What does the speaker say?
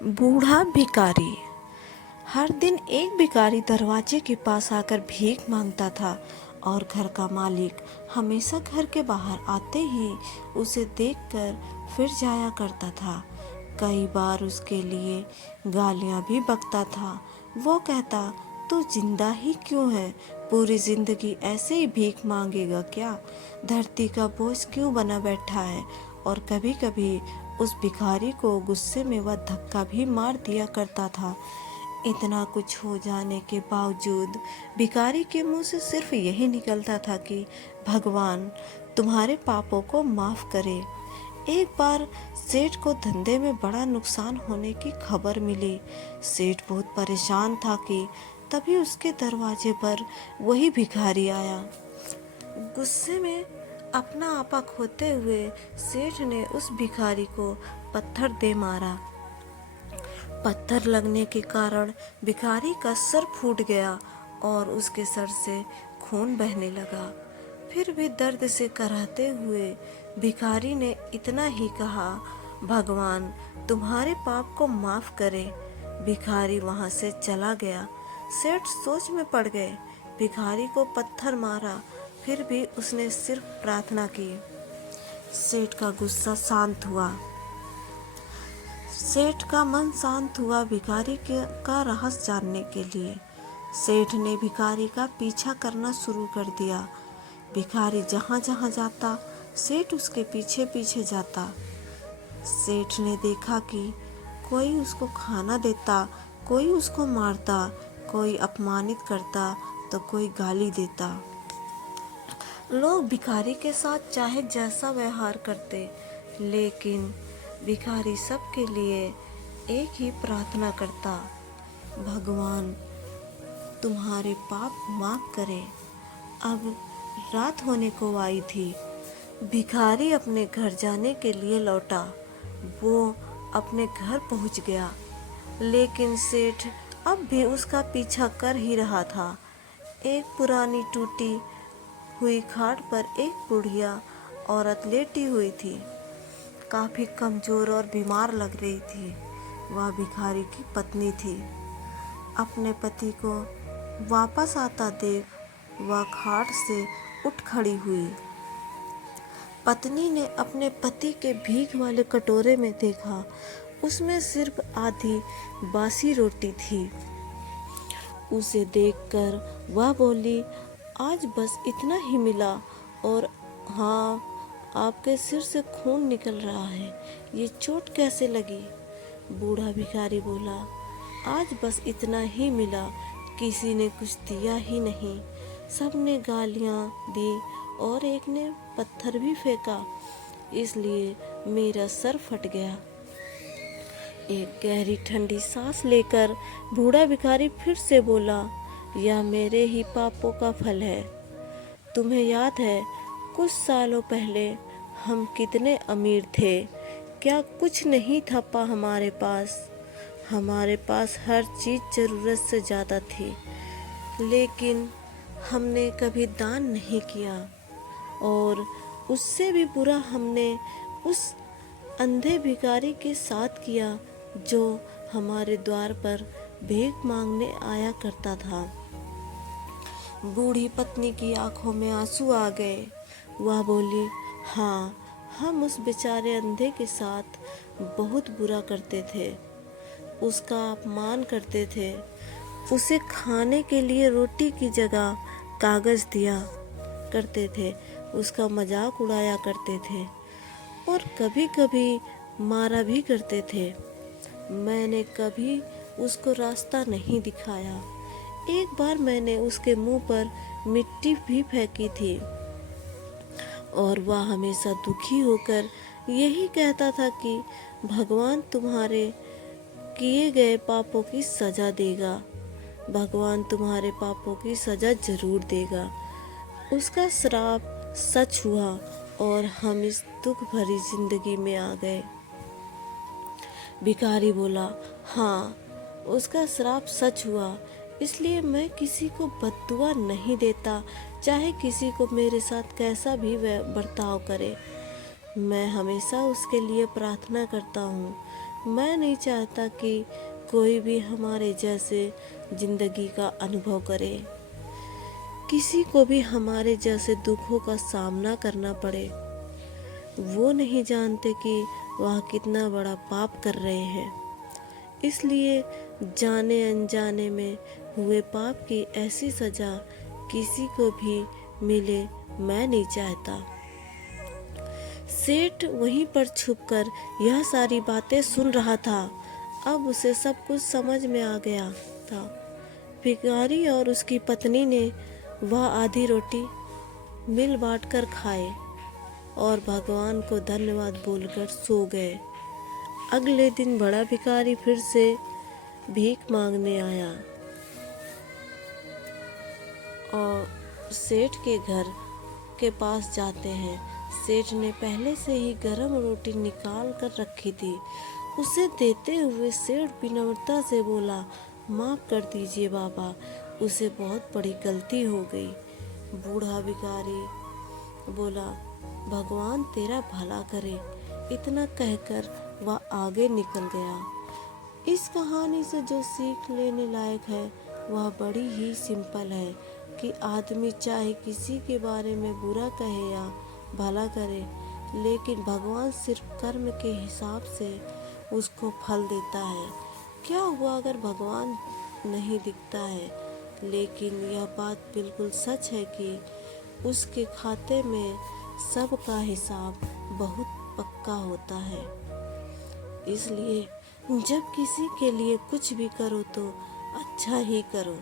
बूढ़ा भिखारी। हर दिन एक भिखारी दरवाजे के पास आकर भीख मांगता था और घर का मालिक हमेशा घर के बाहर आते ही उसे देखकर फिर जाया करता था। कई बार उसके लिए गालियां भी बकता था। वो कहता, तू जिंदा ही क्यों है? पूरी जिंदगी ऐसे ही भीख मांगेगा क्या? धरती का बोझ क्यों बना बैठा है? और कभी कभी उस भिखारी को गुस्से में वह धक्का भी मार दिया करता था। इतना कुछ हो जाने के बावजूद भिखारी के मुंह से सिर्फ यही निकलता था कि भगवान तुम्हारे पापों को माफ करे। एक बार सेठ को धंधे में बड़ा नुकसान होने की खबर मिली। सेठ बहुत परेशान था कि तभी उसके दरवाजे पर वही भिखारी आया। गुस्से में अपना आपा खोते हुए सेठ ने उस भिखारी को पत्थर दे मारा। पत्थर लगने के कारण भिखारी का सर फूट गया और उसके सर से खून बहने लगा। फिर भी दर्द से कराहते हुए भिखारी ने इतना ही कहा, भगवान तुम्हारे पाप को माफ करे। भिखारी वहां से चला गया। सेठ सोच में पड़ गए। भिखारी को पत्थर मारा, फिर भी उसने सिर्फ प्रार्थना की। सेठ का गुस्सा शांत हुआ। सेठ का मन शांत हुआ भिखारी का रहस्य जानने के लिए। सेठ ने भिखारी का पीछा करना शुरू कर दिया। भिखारी जहाँ जहाँ जाता, सेठ उसके पीछे पीछे जाता। सेठ ने देखा कि कोई उसको खाना देता, कोई उसको मारता, कोई अपमानित करता तो कोई गाली देता। लोग भिखारी के साथ चाहे जैसा व्यवहार करते, लेकिन भिखारी सबके लिए एक ही प्रार्थना करता, भगवान तुम्हारे पाप माफ करे। अब रात होने को आई थी। भिखारी अपने घर जाने के लिए लौटा। वो अपने घर पहुंच गया, लेकिन सेठ अब भी उसका पीछा कर ही रहा था। एक पुरानी टूटी हुई खाट पर एक बुढ़िया औरत लेटी हुई थी। काफी कमजोर और बीमार लग रही थी। वह भिखारी की पत्नी थी। अपने पति को वापस आता देख वह खाट से उठ खड़ी हुई। पत्नी ने अपने पति के भीख वाले कटोरे में देखा, उसमें सिर्फ आधी बासी रोटी थी। उसे देखकर वह बोली, आज बस इतना ही मिला और हाँ, आपके सिर से खून निकल रहा है। ये चोट कैसे लगी? बूढ़ा भिखारी बोला, आज बस इतना ही मिला, किसी ने कुछ दिया ही नहीं। सबने गालियाँ दी और एक ने पत्थर भी फेंका, इसलिए मेरा सर फट गया। एक गहरी ठंडी सांस लेकर बूढ़ा भिखारी फिर से बोला, यह मेरे ही पापों का फल है। तुम्हें याद है कुछ सालों पहले हम कितने अमीर थे? क्या कुछ नहीं था हमारे पास? हमारे पास हर चीज़ ज़रूरत से ज़्यादा थी, लेकिन हमने कभी दान नहीं किया। और उससे भी बुरा हमने उस अंधे भिखारी के साथ किया जो हमारे द्वार पर भीख मांगने आया करता था। बूढ़ी पत्नी की आंखों में आंसू आ गए। वह बोली, हाँ, हम उस बेचारे अंधे के साथ बहुत बुरा करते थे, उसका अपमान करते थे, उसे खाने के लिए रोटी की जगह कागज दिया करते थे, उसका मजाक उड़ाया करते थे और कभी कभी मारा भी करते थे। मैंने कभी उसको रास्ता नहीं दिखाया। एक बार मैंने उसके मुंह पर मिट्टी भी फेंकी थी और वह हमेशा दुखी होकर यही कहता था कि भगवान तुम्हारे किए गए पापों की सजा देगा, भगवान तुम्हारे पापों की सजा जरूर देगा। उसका श्राप सच हुआ और हम इस दुख भरी जिंदगी में आ गए। भिखारी बोला, हाँ, उसका श्राप सच हुआ, इसलिए मैं किसी को बद्दुआ नहीं देता, चाहे किसी को मेरे साथ कैसा भी वह बर्ताव करे। मैं हमेशा उसके लिए प्रार्थना करता हूँ। मैं नहीं चाहता कि कोई भी हमारे जैसे जिंदगी का अनुभव करे, किसी को भी हमारे जैसे दुखों का सामना करना पड़े। वो नहीं जानते कि वह कितना बड़ा पाप कर रहे हैं, इसलिए जाने अनजाने में हुए पाप की ऐसी सजा किसी को भी मिले मैं नहीं चाहता। सेठ वहीं पर छुपकर यह सारी बातें सुन रहा था। अब उसे सब कुछ समझ में आ गया था। भिखारी और उसकी पत्नी ने वह आधी रोटी मिल बांट कर खाए और भगवान को धन्यवाद बोलकर सो गए। अगले दिन बड़ा भिखारी फिर से भीख मांगने आया और सेठ के घर के पास जाते हैं। सेठ ने पहले से ही गरम रोटी निकाल कर रखी थी। उसे देते हुए सेठ विनम्रता से बोला, माफ़ कर दीजिए बाबा, उसे बहुत बड़ी गलती हो गई। बूढ़ा भिखारी बोला, भगवान तेरा भला करे। इतना कहकर वह आगे निकल गया। इस कहानी से जो सीख लेने लायक है वह बड़ी ही सिंपल है कि आदमी चाहे किसी के बारे में बुरा कहे या भला करे, लेकिन भगवान सिर्फ कर्म के हिसाब से उसको फल देता है। क्या हुआ अगर भगवान नहीं दिखता है, लेकिन यह बात बिल्कुल सच है कि उसके खाते में सबका हिसाब बहुत पक्का होता है। इसलिए जब किसी के लिए कुछ भी करो तो अच्छा ही करो।